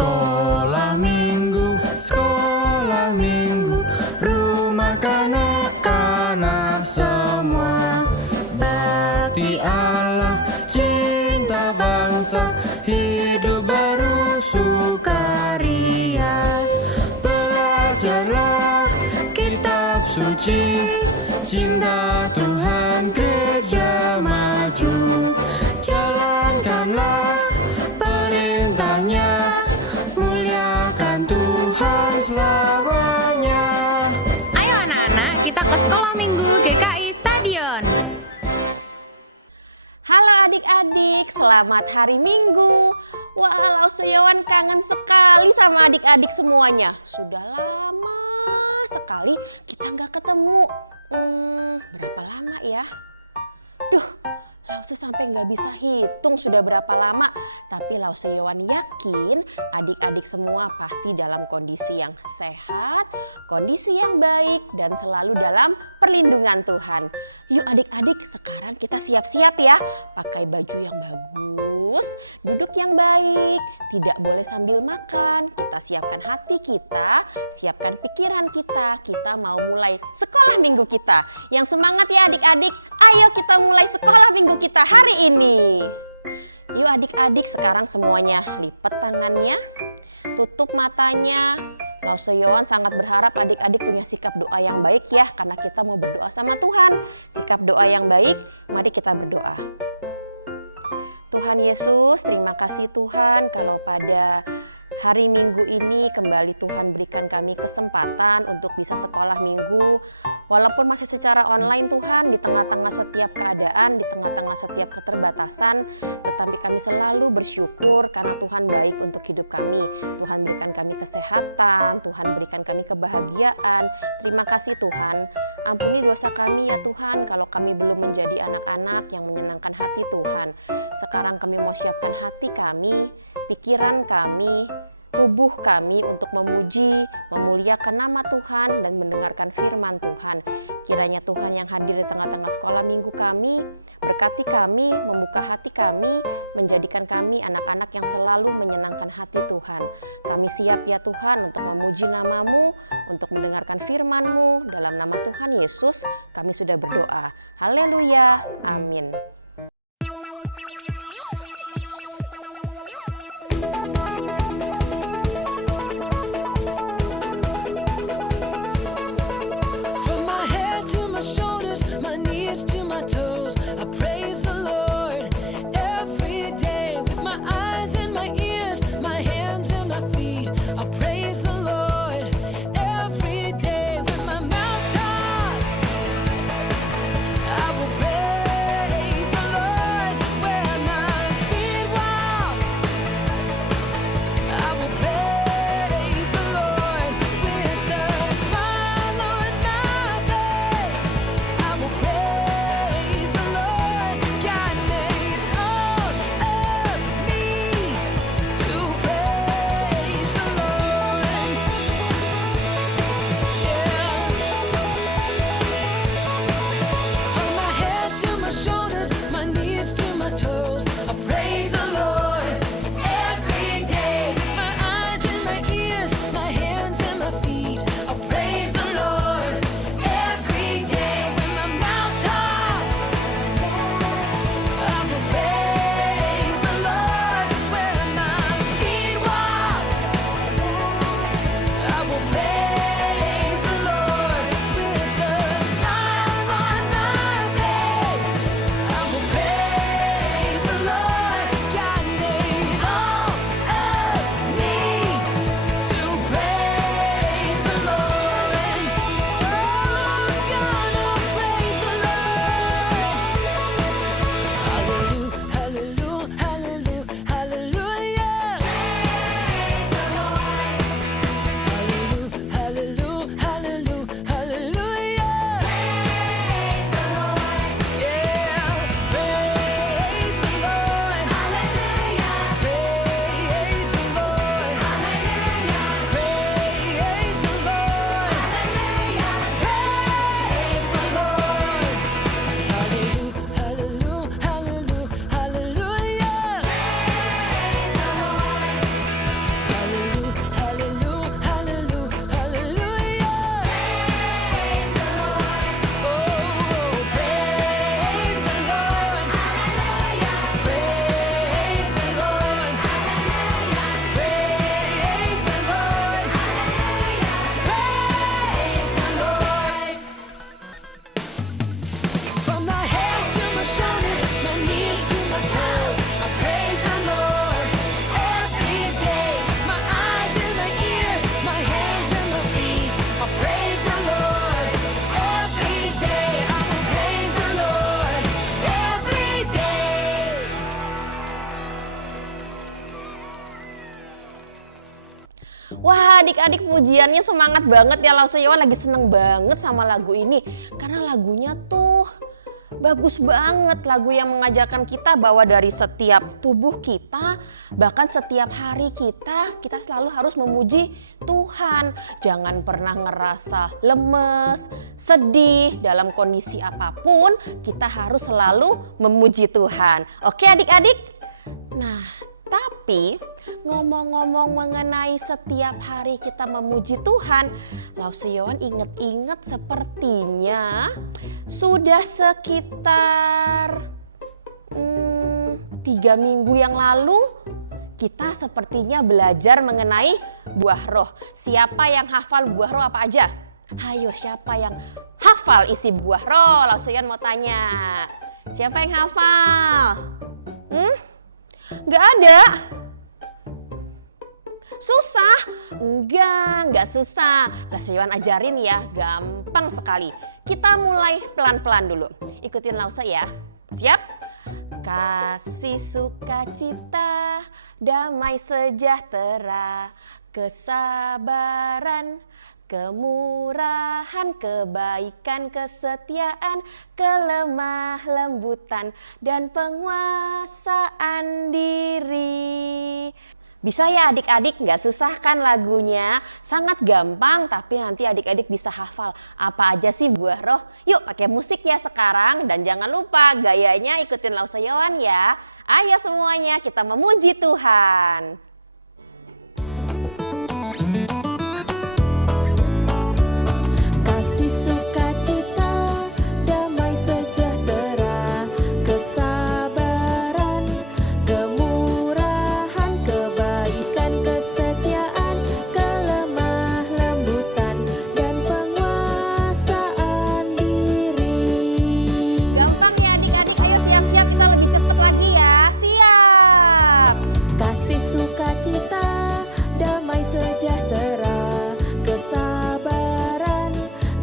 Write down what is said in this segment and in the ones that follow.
Sekolah minggu, rumah kanak-kanak semua. Bakti Allah, cinta bangsa, hidup baru sukaria. Belajarlah kitab suci, cinta Tuhan gereja maju. Jalankanlah perintahnya, muliakan Tuhan selamanya. Ayo anak-anak, kita ke sekolah minggu GKI Stadion. Halo adik-adik, selamat hari Minggu. Wah, Lauseyowan kangen sekali sama adik-adik semuanya. Sudah lama sekali kita nggak ketemu. Berapa lama ya? Duh, Lause sampai nggak bisa hitung sudah berapa lama. Tapi Lauseyowan yakin adik-adik semua pasti dalam kondisi yang sehat, kondisi yang baik, dan selalu dalam perlindungan Tuhan. Yuk adik-adik, sekarang kita siap-siap ya. Pakai baju yang bagus, duduk yang baik, tidak boleh sambil makan. Kita siapkan hati kita, siapkan pikiran kita. Kita mau mulai sekolah minggu kita. Yang semangat ya adik-adik, ayo kita mulai sekolah minggu kita hari ini. Yuk adik-adik, sekarang semuanya lipat tangannya, tutup matanya. Lauseyowan sangat berharap adik-adik punya sikap doa yang baik ya, karena kita mau berdoa sama Tuhan. Sikap doa yang baik, mari kita berdoa. Tuhan Yesus, terima kasih Tuhan kalau pada hari Minggu ini kembali Tuhan berikan kami kesempatan untuk bisa sekolah minggu. Walaupun masih secara online Tuhan, di tengah-tengah setiap keadaan, di tengah-tengah setiap keterbatasan, tetapi kami selalu bersyukur karena Tuhan baik untuk hidup kami. Tuhan berikan kami kesehatan, Tuhan berikan kami kebahagiaan. Terima kasih Tuhan. Ampuni dosa kami ya Tuhan kalau kami belum menjadi anak-anak yang menyenangkan hati Tuhan. Sekarang kami mau siapkan hati kami, pikiran kami, tubuh kami untuk memuji, memuliakan nama Tuhan dan mendengarkan firman Tuhan. Kiranya Tuhan yang hadir di tengah-tengah sekolah minggu kami, berkati kami, membuka hati kami, menjadikan kami anak-anak yang selalu menyenangkan hati Tuhan. Kami siap ya Tuhan untuk memuji nama-Mu, untuk mendengarkan firman-Mu. Dalam nama Tuhan Yesus kami sudah berdoa. Haleluya, amin. Shoulders, my knees to my toes, I praise the Lord every day with my eyes and my ears, my hands and my feet. I praise the Lord every day with my mouth talks. I will praise Wah, adik-adik pujiannya semangat banget ya. Lauseyowan lagi seneng banget sama lagu ini. Karena lagunya tuh bagus banget. Lagu yang mengajarkan kita bahwa dari setiap tubuh kita, bahkan setiap hari kita selalu harus memuji Tuhan. Jangan pernah ngerasa lemes, sedih, dalam kondisi apapun kita harus selalu memuji Tuhan. Oke adik-adik? Nah, tapi ngomong-ngomong mengenai setiap hari kita memuji Tuhan, Lauseyowan inget-inget sepertinya sudah sekitar 3 minggu yang lalu kita sepertinya belajar mengenai buah roh. Siapa yang hafal buah roh apa aja? Hayo, siapa yang hafal isi buah roh? Lauseyowan mau tanya. Siapa yang hafal? Nggak ada. Susah? Enggak susah. Lauseyowan ajarin ya, gampang sekali. Kita mulai pelan-pelan dulu. Ikutin Lause ya. Siap? Kasih, sukacita, damai sejahtera, kesabaran, kemurahan, kebaikan, kesetiaan, kelemah lembutan, dan penguasaan diri. Bisa ya adik-adik, nggak susah kan lagunya? Sangat gampang, tapi nanti adik-adik bisa hafal apa aja sih buah roh. Yuk pakai musik ya sekarang, dan jangan lupa gayanya ikutin Lauseyowan ya. Ayo semuanya kita memuji Tuhan. Kasih, sukacita, damai sejahtera, kesabaran, kemurahan, kebaikan, kesetiaan, kelemah lembutan, dan penguasaan diri. Gampang ya adik-adik, ayo siap-siap kita lebih cepat lagi ya. Siap. Kasih, sukacita, damai sejahtera, kesabaran,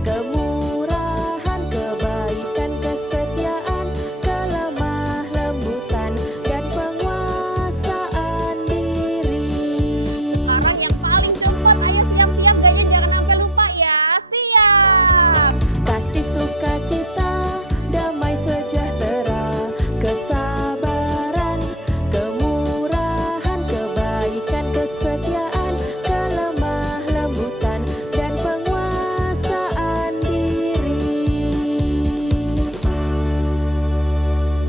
kemurahan, kebaikan, kesetiaan, kelemah lembutan, dan penguasaan diri. Sekarang yang paling cepat, ayo siap-siap gayanya jangan sampai lupa ya. Siap. Kasih, sukacita, damai sejahtera, kesabaran, kemurahan, kebaikan, kesetiaan, kelemah lembutan, dan penguasaan diri.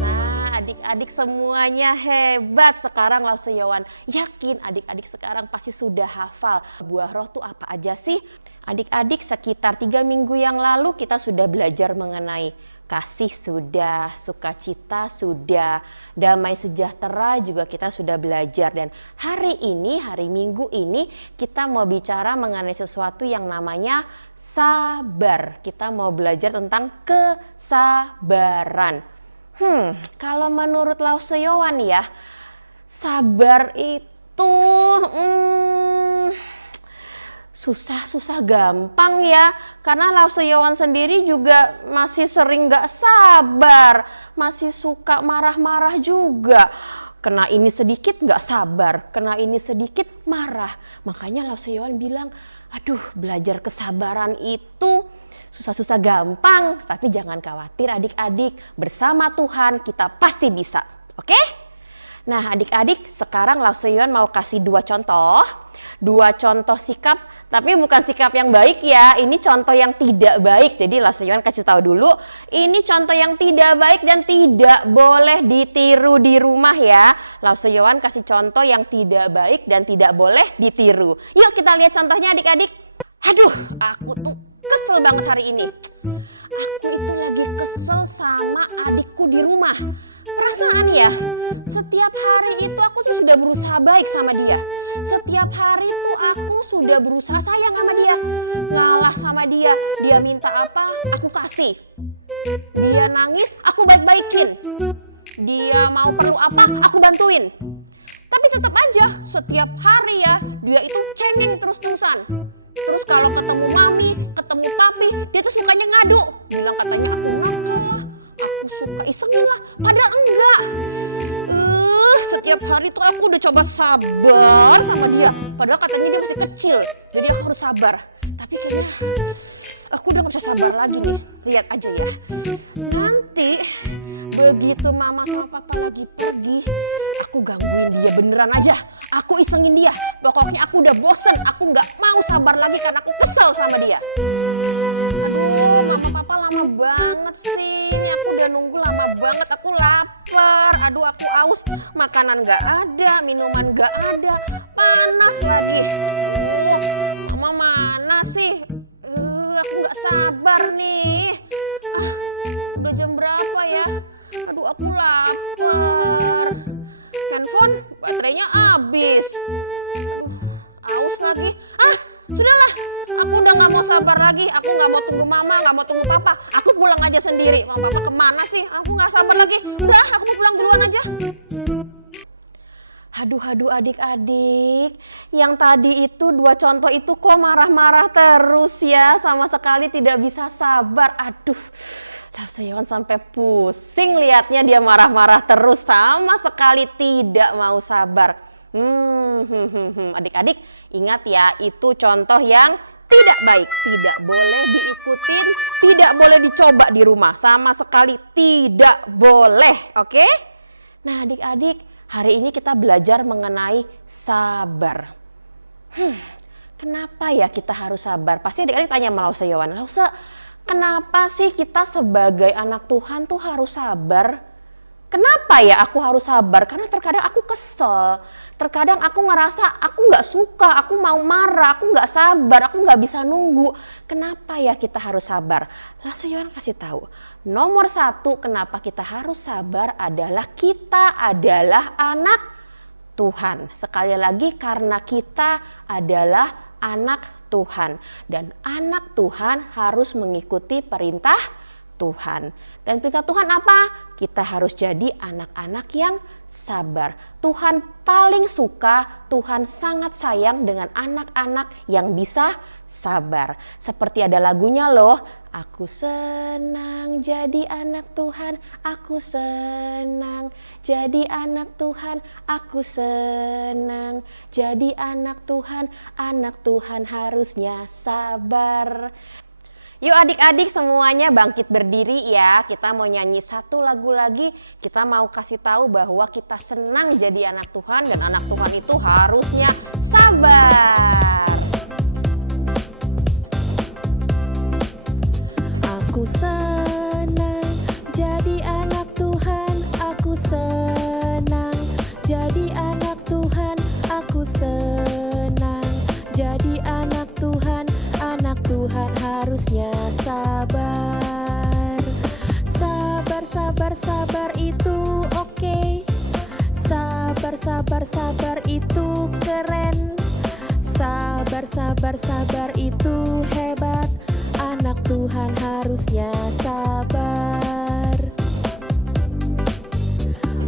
Nah, adik-adik semuanya hebat. Sekarang Lauseyowan yakin adik-adik sekarang pasti sudah hafal buah roh tuh apa aja sih? Adik-adik sekitar 3 minggu yang lalu kita sudah belajar mengenai kasih sudah, sukacita sudah, damai sejahtera juga kita sudah belajar. Dan hari ini, hari Minggu ini kita mau bicara mengenai sesuatu yang namanya sabar. Kita mau belajar tentang kesabaran. Kalau menurut Lauseyowan ya, sabar itu susah gampang ya. Karena Lauseyowan sendiri juga masih sering gak sabar, masih suka marah-marah juga. Kena ini sedikit gak sabar, kena ini sedikit marah. Makanya Lauseyowan bilang, aduh belajar kesabaran itu susah gampang, tapi jangan khawatir adik-adik, bersama Tuhan kita pasti bisa, oke? Nah adik-adik sekarang Lauseyowan mau kasih 2 contoh sikap, tapi bukan sikap yang baik ya, ini contoh yang tidak baik. Jadi Lauseyowan kasih tahu dulu, ini contoh yang tidak baik dan tidak boleh ditiru di rumah ya. Lauseyowan kasih contoh yang tidak baik dan tidak boleh ditiru. Yuk kita lihat contohnya adik-adik. Aduh, aku tuh kesel banget hari ini. Aku itu lagi kesel sama adikku di rumah. Perasaan ya, setiap hari itu aku tuh sudah berusaha baik sama dia. Setiap hari tuh aku sudah berusaha sayang sama dia. Ngalah sama dia, dia minta apa, aku kasih. Dia nangis, aku baik-baikin. Dia mau perlu apa, aku bantuin. Tapi tetap aja, setiap hari ya, dia itu cengeng terus-terusan. Terus kalau ketemu mami, ketemu papi, dia tuh sukanya ngadu. Bilang katanya aku nakal lah, aku suka iseng lah. Padahal enggak. Setiap hari tuh aku udah coba sabar sama dia. Padahal katanya dia masih kecil, jadi aku harus sabar. Tapi kayaknya aku udah gak bisa sabar lagi nih. Lihat aja ya. Nanti begitu mama sama papa lagi pergi, aku gangguin dia beneran aja. Aku isengin dia. Pokoknya aku udah bosen. Aku gak mau sabar lagi karena aku kesel sama dia. Aduh, mama papa lama banget sih. Ini aku udah nunggu lama banget. Aku lapar. Aduh, aku aus. Makanan gak ada, minuman gak ada. Panas lagi. Mama mana sih? Aku gak sabar nih. Udah jam berapa ya? Aduh, aku lapar. Handphone baterainya habis. Aus lagi. Sudahlah. Aku udah gak mau sabar lagi. Aku gak mau tunggu mama, gak mau tunggu papa. Aku pulang aja sendiri. Mama papa kemana sih? Aku gak sabar lagi. Udah, aku mau pulang duluan aja. Aduh adik-adik, yang tadi itu dua contoh itu kok marah-marah terus ya, sama sekali tidak bisa sabar. Aduh, Sayawan sampai pusing lihatnya dia marah-marah terus, sama sekali tidak mau sabar. Adik-adik ingat ya, itu contoh yang tidak baik, tidak boleh diikutin, tidak boleh dicoba di rumah, sama sekali tidak boleh, oke? Nah adik-adik, hari ini kita belajar mengenai sabar. Kenapa ya kita harus sabar? Pasti adik-adik tanya sama Lausa Yowan, Lausa, kenapa sih kita sebagai anak Tuhan tuh harus sabar? Kenapa ya aku harus sabar? Karena terkadang aku kesel, terkadang aku ngerasa aku gak suka, aku mau marah, aku gak sabar, aku gak bisa nunggu. Kenapa ya kita harus sabar? Lausa Yowan kasih tahu. Nomor satu kenapa kita harus sabar adalah kita adalah anak Tuhan. Sekali lagi karena kita adalah anak Tuhan. Dan anak Tuhan harus mengikuti perintah Tuhan. Dan perintah Tuhan apa? Kita harus jadi anak-anak yang sabar. Tuhan paling suka, Tuhan sangat sayang dengan anak-anak yang bisa sabar. Seperti ada lagunya loh. Aku senang jadi anak Tuhan, aku senang jadi anak Tuhan, aku senang jadi anak Tuhan harusnya sabar. Yuk adik-adik semuanya bangkit berdiri ya, kita mau nyanyi satu lagu lagi, kita mau kasih tahu bahwa kita senang jadi anak Tuhan dan anak Tuhan itu harusnya sabar. Aku senang jadi anak Tuhan, aku senang jadi anak Tuhan, aku senang jadi anak Tuhan harusnya sabar. Sabar itu oke. Sabar itu keren. Sabar itu hebat. Anak Tuhan harusnya sabar.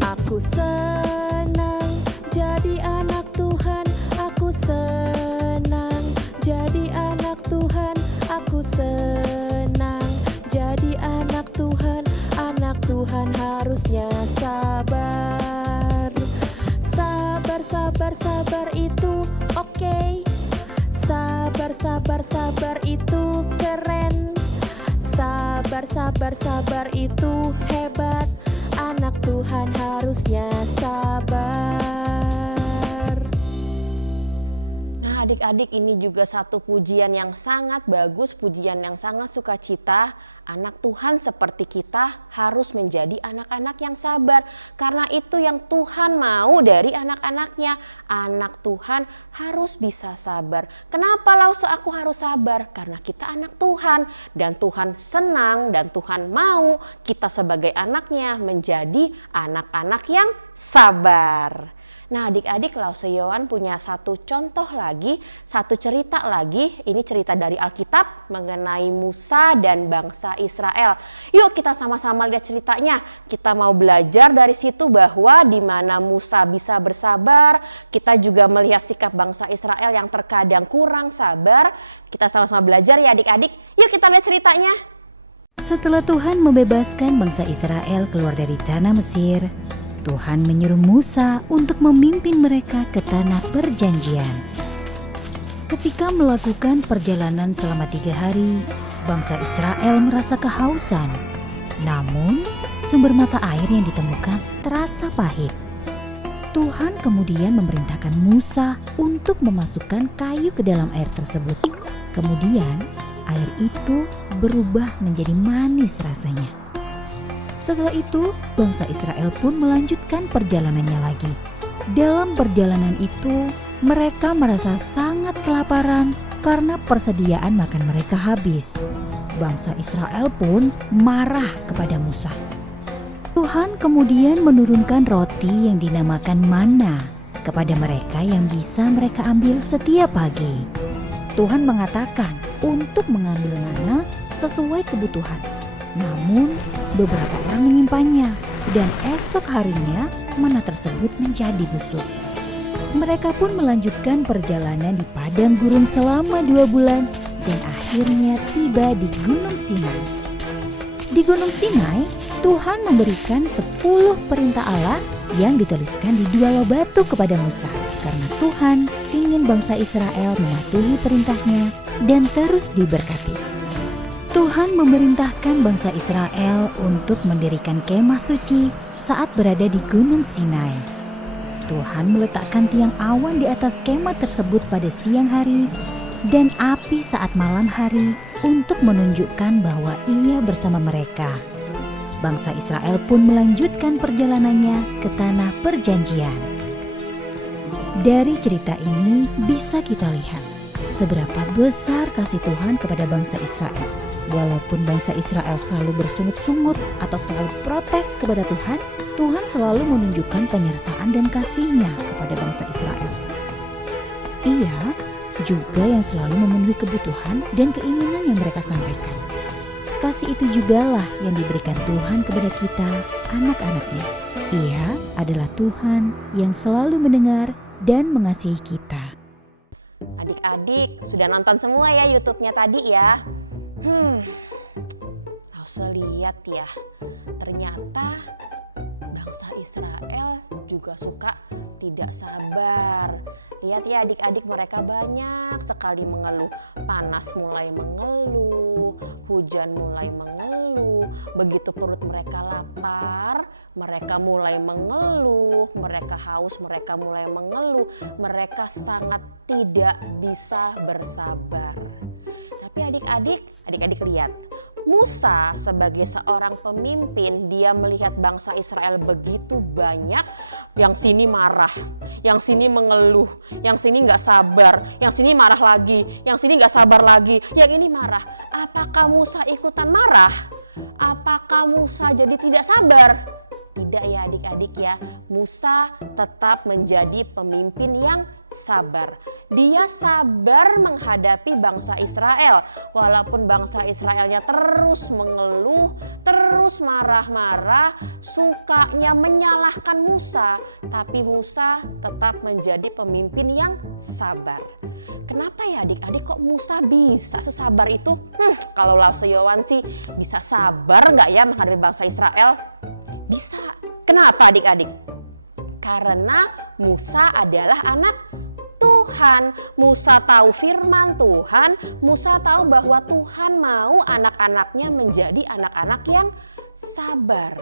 Aku senang jadi anak Tuhan, aku senang jadi anak Tuhan, aku senang jadi anak Tuhan harusnya sabar. Sabar itu oke. Sabar itu keren. Sabar itu hebat. Anak Tuhan harusnya sabar. Nah adik-adik ini juga satu pujian yang sangat bagus, pujian yang sangat sukacita. Anak Tuhan seperti kita harus menjadi anak-anak yang sabar. Karena itu yang Tuhan mau dari anak-anaknya. Anak Tuhan harus bisa sabar. Kenapa Lausa aku harus sabar? Karena kita anak Tuhan. Dan Tuhan senang dan Tuhan mau kita sebagai anaknya menjadi anak-anak yang sabar. Nah adik-adik Lausa Yowan punya satu contoh lagi, satu cerita lagi. Ini cerita dari Alkitab mengenai Musa dan bangsa Israel. Yuk kita sama-sama lihat ceritanya. Kita mau belajar dari situ bahwa di mana Musa bisa bersabar. Kita juga melihat sikap bangsa Israel yang terkadang kurang sabar. Kita sama-sama belajar ya adik-adik. Yuk kita lihat ceritanya. Setelah Tuhan membebaskan bangsa Israel keluar dari tanah Mesir, Tuhan menyuruh Musa untuk memimpin mereka ke tanah perjanjian. Ketika melakukan perjalanan selama 3 hari, bangsa Israel merasa kehausan. Namun, sumber mata air yang ditemukan terasa pahit. Tuhan kemudian memerintahkan Musa untuk memasukkan kayu ke dalam air tersebut. Kemudian, air itu berubah menjadi manis rasanya. Setelah itu, bangsa Israel pun melanjutkan perjalanannya lagi. Dalam perjalanan itu, mereka merasa sangat kelaparan karena persediaan makan mereka habis. Bangsa Israel pun marah kepada Musa. Tuhan kemudian menurunkan roti yang dinamakan mana kepada mereka yang bisa mereka ambil setiap pagi. Tuhan mengatakan untuk mengambil mana sesuai kebutuhan. Namun, beberapa orang menyimpannya dan esok harinya mana tersebut menjadi busuk. Mereka pun melanjutkan perjalanan di padang gurun selama 2 bulan dan akhirnya tiba di Gunung Sinai. Di Gunung Sinai, Tuhan memberikan 10 perintah Allah yang dituliskan di 2 loh batu kepada Musa. Karena Tuhan ingin bangsa Israel mematuhi perintahnya dan terus diberkati. Tuhan memerintahkan bangsa Israel untuk mendirikan kemah suci saat berada di Gunung Sinai. Tuhan meletakkan tiang awan di atas kemah tersebut pada siang hari dan api saat malam hari untuk menunjukkan bahwa Ia bersama mereka. Bangsa Israel pun melanjutkan perjalanannya ke tanah perjanjian. Dari cerita ini bisa kita lihat seberapa besar kasih Tuhan kepada bangsa Israel. Walaupun bangsa Israel selalu bersungut-sungut atau selalu protes kepada Tuhan, Tuhan selalu menunjukkan penyertaan dan kasih-Nya kepada bangsa Israel. Ia juga yang selalu memenuhi kebutuhan dan keinginan yang mereka sampaikan. Kasih itu jugalah yang diberikan Tuhan kepada kita, anak-anak-Nya. Ia adalah Tuhan yang selalu mendengar dan mengasihi kita. Adik-adik sudah nonton semua ya YouTube-nya tadi ya. Harus lihat ya, ternyata bangsa Israel juga suka tidak sabar. Lihat ya adik-adik, mereka banyak sekali mengeluh. Panas mulai mengeluh, hujan mulai mengeluh. Begitu perut mereka lapar, mereka mulai mengeluh. Mereka haus, mereka mulai mengeluh. Mereka sangat tidak bisa bersabar. Tapi adik-adik lihat, Musa sebagai seorang pemimpin, dia melihat bangsa Israel begitu banyak, yang sini marah, yang sini mengeluh, yang sini nggak sabar, yang sini marah lagi, yang sini nggak sabar lagi, yang ini marah. Apakah Musa ikutan marah? Apakah Musa jadi tidak sabar? Tidak ya adik-adik ya, Musa tetap menjadi pemimpin yang sabar. Dia sabar menghadapi bangsa Israel. Walaupun bangsa Israelnya terus mengeluh, terus marah-marah, sukanya menyalahkan Musa, tapi Musa tetap menjadi pemimpin yang sabar. Kenapa ya adik-adik kok Musa bisa sesabar itu? Kalau Lauseyowan sih bisa sabar nggak ya menghadapi bangsa Israel? Bisa. Kenapa adik-adik? Karena Musa adalah anak Tuhan. Musa tahu firman Tuhan. Musa tahu bahwa Tuhan mau anak-anaknya menjadi anak-anak yang sabar.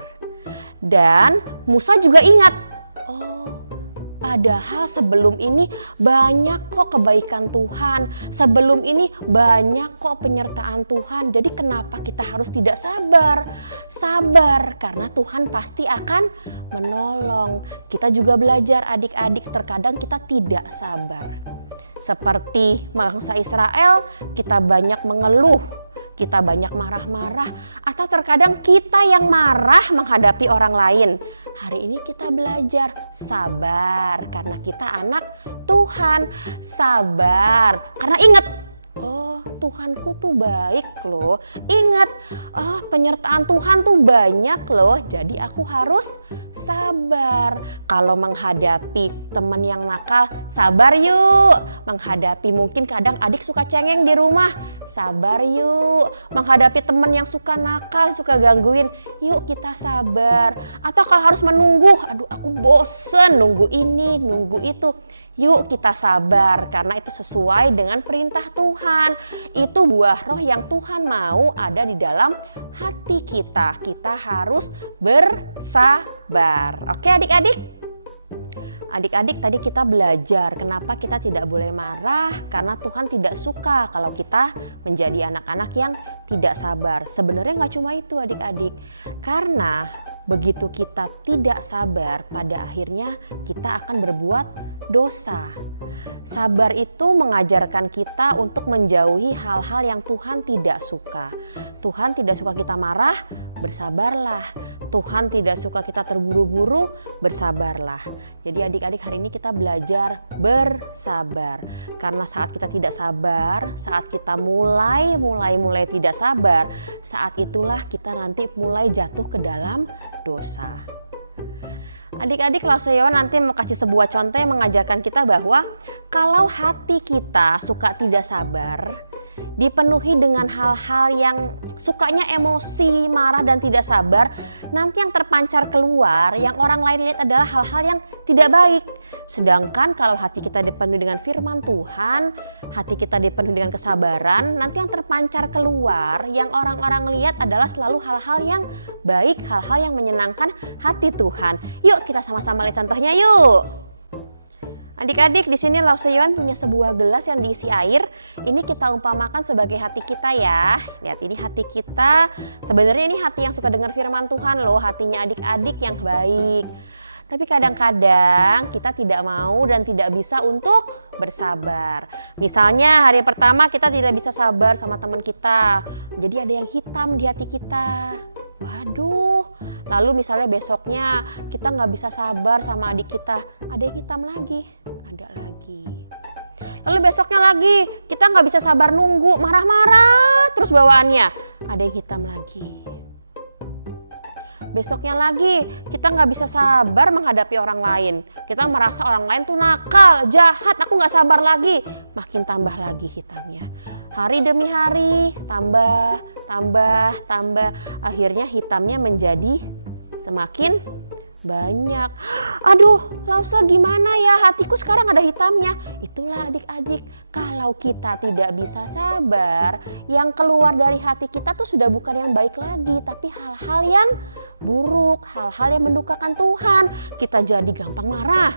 Dan Musa juga ingat, padahal sebelum ini banyak kok kebaikan Tuhan. Sebelum ini banyak kok penyertaan Tuhan. Jadi kenapa kita harus tidak sabar? Sabar karena Tuhan pasti akan menolong. Kita juga belajar adik-adik, terkadang kita tidak sabar. Seperti bangsa Israel, kita banyak mengeluh, kita banyak marah-marah, atau terkadang kita yang marah menghadapi orang lain. Hari ini kita belajar sabar karena kita anak Tuhan. Sabar karena ingat, Tuhanku tuh baik loh. Ingat, penyertaan Tuhan tuh banyak loh. Jadi aku harus sabar. Kalau menghadapi teman yang nakal, sabar yuk. Menghadapi mungkin kadang adik suka cengeng di rumah, sabar yuk. Menghadapi teman yang suka nakal, suka gangguin, yuk kita sabar. Atau kalau harus menunggu, aduh aku bosen nunggu ini, nunggu itu. Yuk kita sabar karena itu sesuai dengan perintah Tuhan. Itu buah roh yang Tuhan mau ada di dalam hati kita. Kita harus bersabar. Oke adik-adik? Adik-adik tadi kita belajar kenapa kita tidak boleh marah karena Tuhan tidak suka kalau kita menjadi anak-anak yang tidak sabar. Sebenarnya nggak cuma itu adik-adik. Karena begitu kita tidak sabar pada akhirnya kita akan berbuat dosa. Sabar itu mengajarkan kita untuk menjauhi hal-hal yang Tuhan tidak suka. Tuhan tidak suka kita marah, bersabarlah. Tuhan tidak suka kita terburu-buru, bersabarlah. Jadi adik-adik hari ini kita belajar bersabar. Karena saat kita tidak sabar, saat kita mulai tidak sabar, saat itulah kita nanti mulai jatuh ke dalam dosa. Adik-adik Lauseyon nanti mau kasih sebuah contoh yang mengajarkan kita bahwa kalau hati kita suka tidak sabar, dipenuhi dengan hal-hal yang sukanya emosi, marah dan tidak sabar, nanti yang terpancar keluar, yang orang lain lihat adalah hal-hal yang tidak baik. Sedangkan kalau hati kita dipenuhi dengan firman Tuhan, hati kita dipenuhi dengan kesabaran, nanti yang terpancar keluar, yang orang-orang lihat adalah selalu hal-hal yang baik, hal-hal yang menyenangkan hati Tuhan. Yuk kita sama-sama lihat contohnya yuk. Adik-adik, di sini Lauseyon punya sebuah gelas yang diisi air. Ini kita umpamakan sebagai hati kita ya. Lihat ini hati kita. Sebenarnya ini hati yang suka dengar firman Tuhan loh, hatinya adik-adik yang baik. Tapi kadang-kadang kita tidak mau dan tidak bisa untuk bersabar. Misalnya hari pertama kita tidak bisa sabar sama teman kita. Jadi ada yang hitam di hati kita. Waduh. Lalu misalnya besoknya kita nggak bisa sabar sama adik kita, ada yang hitam lagi, ada lagi. Lalu besoknya lagi kita nggak bisa sabar nunggu, marah-marah terus bawaannya, ada yang hitam lagi. Besoknya lagi kita nggak bisa sabar menghadapi orang lain, kita merasa orang lain tuh nakal, jahat, aku nggak sabar lagi, makin tambah lagi hitamnya. Hari demi hari tambah, akhirnya hitamnya menjadi semakin banyak. Aduh, Lause gimana ya, hatiku sekarang ada hitamnya. Itulah adik-adik, kalau kita tidak bisa sabar, yang keluar dari hati kita tuh sudah bukan yang baik lagi, tapi hal-hal yang buruk, hal-hal yang mendukakan Tuhan. Kita jadi gampang marah,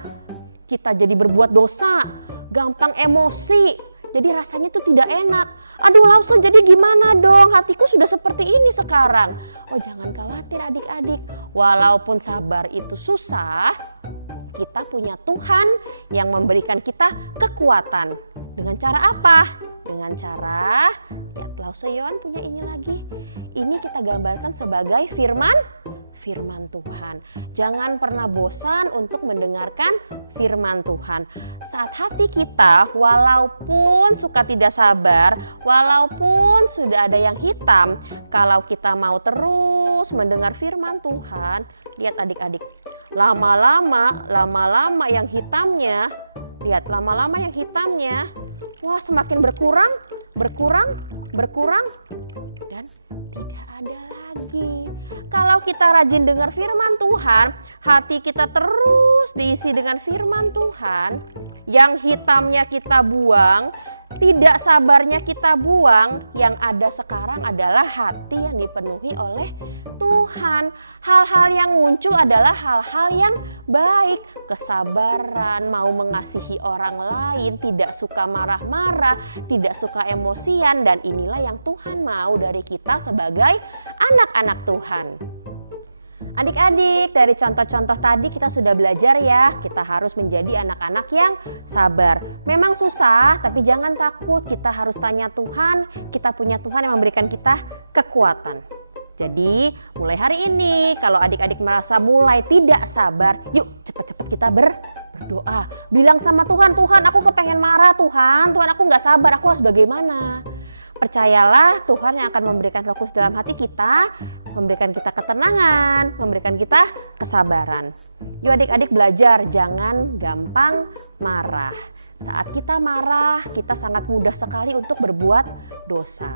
kita jadi berbuat dosa, gampang emosi. Jadi rasanya tuh tidak enak. Aduh Lause jadi gimana dong, hatiku sudah seperti ini sekarang. Oh jangan khawatir adik-adik, walaupun sabar itu susah, kita punya Tuhan yang memberikan kita kekuatan. Dengan cara apa? Dengan cara, lihat Lauseyon punya ini lagi. Ini kita gambarkan sebagai firman Tuhan. Jangan pernah bosan untuk mendengarkan firman Tuhan. Saat hati kita walaupun suka tidak sabar, walaupun sudah ada yang hitam, kalau kita mau terus mendengar firman Tuhan, lihat adik-adik, lama-lama yang hitamnya, lihat lama-lama yang hitamnya, wah semakin berkurang, dan tidak ada lagi. Kalau kita rajin dengar firman Tuhan, hati kita terus diisi dengan firman Tuhan, yang hitamnya kita buang, tidak sabarnya kita buang, yang ada sekarang adalah hati yang dipenuhi oleh Tuhan. Hal-hal yang muncul adalah hal-hal yang baik, kesabaran, mau mengasihi orang lain, tidak suka marah-marah, tidak suka emosian, dan inilah yang Tuhan mau dari kita sebagai anak-anak Tuhan. Adik-adik, dari contoh-contoh tadi kita sudah belajar ya, kita harus menjadi anak-anak yang sabar. Memang susah, tapi jangan takut, kita harus tanya Tuhan, kita punya Tuhan yang memberikan kita kekuatan. Jadi mulai hari ini kalau adik-adik merasa mulai tidak sabar, yuk cepat-cepat kita berdoa. Bilang sama Tuhan, Tuhan aku kepengen marah Tuhan aku gak sabar, aku harus bagaimana? percayalah Tuhan yang akan memberikan Roh Kudus dalam hati kita, memberikan kita ketenangan, memberikan kita kesabaran. Yuk adik-adik belajar, jangan gampang marah. Saat kita marah, kita sangat mudah sekali untuk berbuat dosa.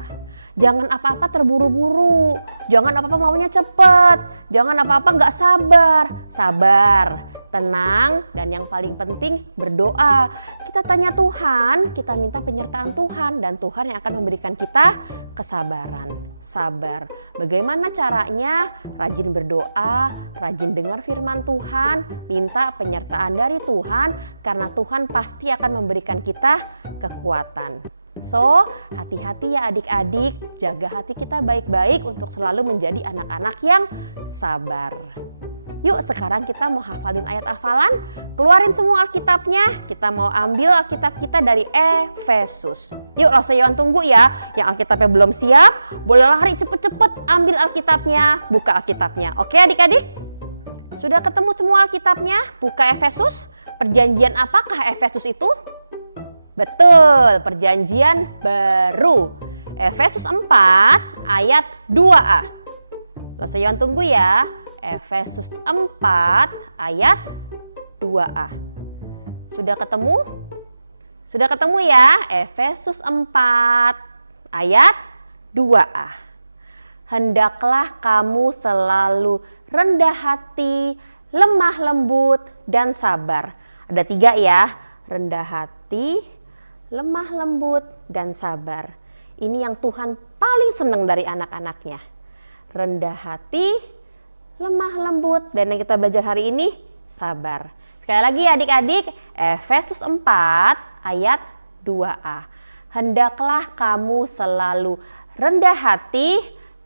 Jangan apa-apa terburu-buru, jangan apa-apa maunya cepet, jangan apa-apa gak sabar. Sabar, tenang, dan yang paling penting berdoa. Kita tanya Tuhan, kita minta penyertaan Tuhan, dan Tuhan yang akan memberikan kita kesabaran. Sabar. Bagaimana caranya? Rajin berdoa, rajin dengar firman Tuhan, minta penyertaan dari Tuhan, karena Tuhan pasti akan memberikan kita kekuatan. So, hati-hati ya adik-adik, jaga hati kita baik-baik untuk selalu menjadi anak-anak yang sabar. Yuk sekarang kita mau hafalin ayat hafalan, keluarin semua Alkitabnya, kita mau ambil Alkitab kita dari Efesus. Yuk Lausayawan tunggu ya, yang Alkitabnya belum siap, boleh lari cepet-cepet ambil Alkitabnya, buka Alkitabnya. Oke adik-adik? Sudah ketemu semua Alkitabnya? Buka Efesus. Perjanjian apakah Efesus itu? Betul, perjanjian baru. Efesus 4 ayat 2a. Lausayawan tunggu ya. Efesus 4 ayat 2a. Sudah ketemu? Sudah ketemu ya? Efesus 4 ayat 2a. Hendaklah kamu selalu rendah hati, lemah lembut, dan sabar. Ada 3 ya. Rendah hati, lemah lembut, dan sabar. Ini yang Tuhan paling senang dari anak-anaknya. Rendah hati, lemah lembut, dan yang kita belajar hari ini sabar. Sekali lagi adik-adik, Efesus 4 ayat 2a. Hendaklah kamu selalu rendah hati,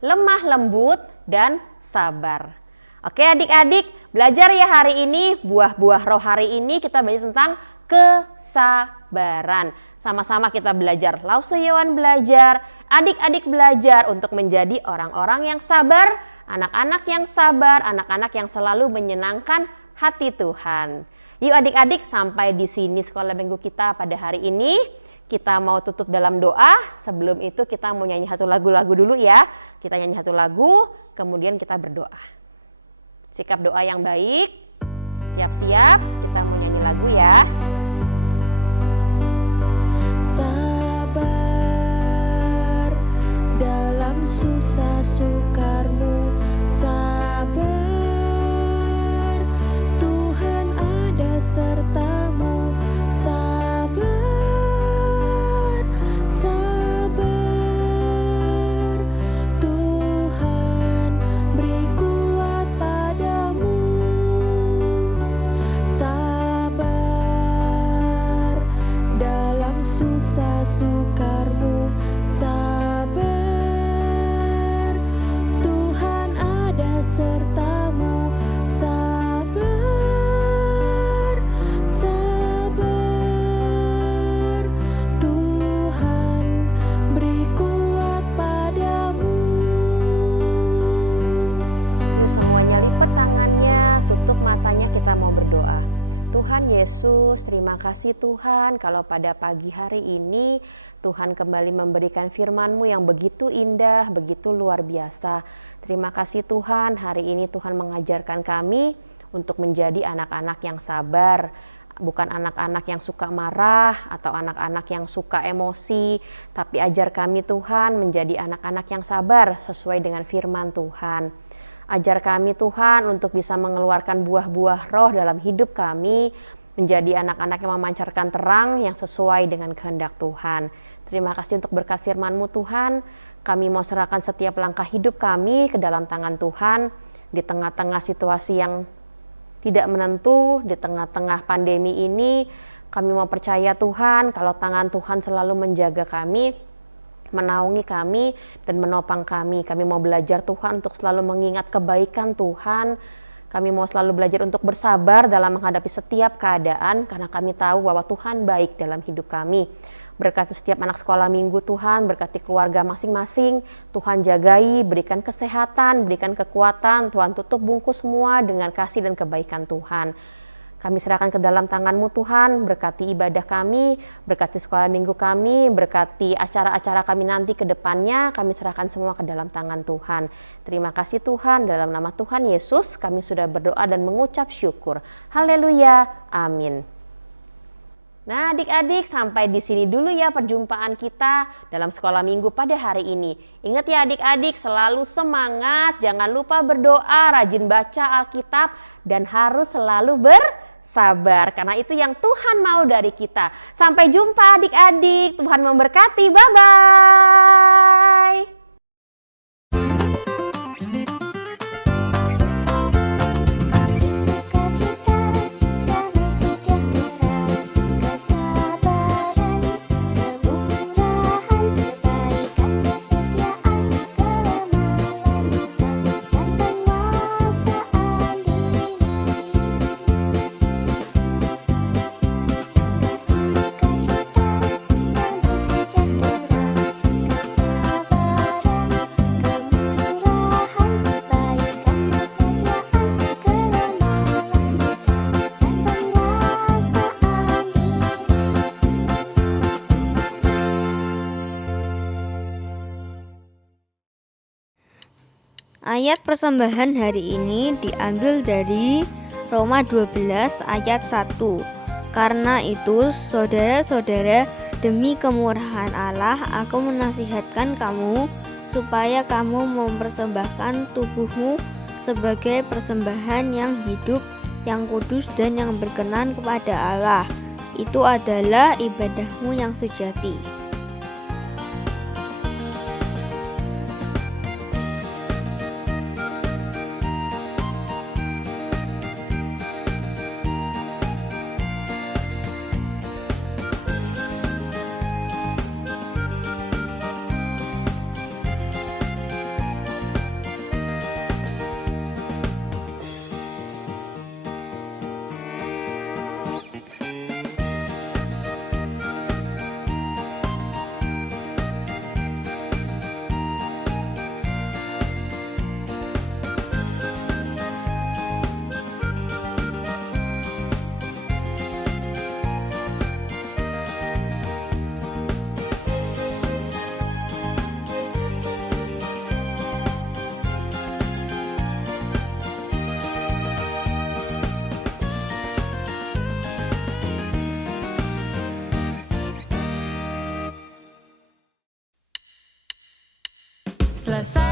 lemah lembut, dan sabar. Oke adik-adik, belajar ya hari ini, buah-buah roh hari ini kita belajar tentang kesabaran. Sama-sama kita belajar, Lausayawan belajar, adik-adik belajar untuk menjadi orang-orang yang sabar, anak-anak yang sabar, anak-anak yang selalu menyenangkan hati Tuhan. Yuk adik-adik, sampai di sini sekolah minggu kita pada hari ini. Kita mau tutup dalam doa, sebelum itu kita mau nyanyi satu lagu-lagu dulu ya. Kita nyanyi satu lagu, kemudian kita berdoa. Sikap doa yang baik, siap-siap, kita mau nyanyi lagu ya. Sabar dalam susah sukarmu, sabar, Tuhan ada sertamu. Sabar, sabar, Tuhan beri kuat padamu. Sabar dalam susah sukarmu, sabar, Tuhan ada sertamu. Sabar, sabar, Tuhan beri kuat padamu. Yuk semuanya lipat tangannya, tutup matanya, kita mau berdoa. Tuhan Yesus, terima kasih Tuhan kalau pada pagi hari ini Tuhan kembali memberikan firman-Mu yang begitu indah, begitu luar biasa. Terima kasih Tuhan, hari ini Tuhan mengajarkan kami untuk menjadi anak-anak yang sabar. Bukan anak-anak yang suka marah atau anak-anak yang suka emosi, tapi ajar kami Tuhan menjadi anak-anak yang sabar sesuai dengan firman Tuhan. Ajar kami Tuhan untuk bisa mengeluarkan buah-buah roh dalam hidup kami, menjadi anak-anak yang memancarkan terang yang sesuai dengan kehendak Tuhan. Terima kasih untuk berkat firman-Mu Tuhan. Kami mau serahkan setiap langkah hidup kami ke dalam tangan Tuhan. Di tengah-tengah situasi yang tidak menentu, di tengah-tengah pandemi ini, kami mau percaya Tuhan kalau tangan Tuhan selalu menjaga kami, menaungi kami, dan menopang kami. Kami mau belajar Tuhan untuk selalu mengingat kebaikan Tuhan. Kami mau selalu belajar untuk bersabar dalam menghadapi setiap keadaan, karena kami tahu bahwa Tuhan baik dalam hidup kami. Berkati setiap anak sekolah minggu Tuhan, berkati keluarga masing-masing, Tuhan jagai, berikan kesehatan, berikan kekuatan, Tuhan tutup bungkus semua dengan kasih dan kebaikan Tuhan. Kami serahkan ke dalam tangan-Mu Tuhan, berkati ibadah kami, berkati sekolah minggu kami, berkati acara-acara kami nanti ke depannya, kami serahkan semua ke dalam tangan Tuhan. Terima kasih Tuhan, dalam nama Tuhan Yesus kami sudah berdoa dan mengucap syukur. Haleluya, amin. Nah adik-adik, sampai di sini dulu ya perjumpaan kita dalam sekolah minggu pada hari ini. Ingat ya adik-adik, selalu semangat, jangan lupa berdoa, rajin baca Alkitab, dan harus selalu bersabar. Karena itu yang Tuhan mau dari kita. Sampai jumpa adik-adik, Tuhan memberkati, bye-bye. Ayat persembahan hari ini diambil dari Roma 12 ayat 1. Karena itu, saudara-saudara, demi kemurahan Allah, aku menasihatkan kamu supaya kamu mempersembahkan tubuhmu sebagai persembahan yang hidup, yang kudus dan yang berkenan kepada Allah. Itu adalah ibadahmu yang sejati. Selesai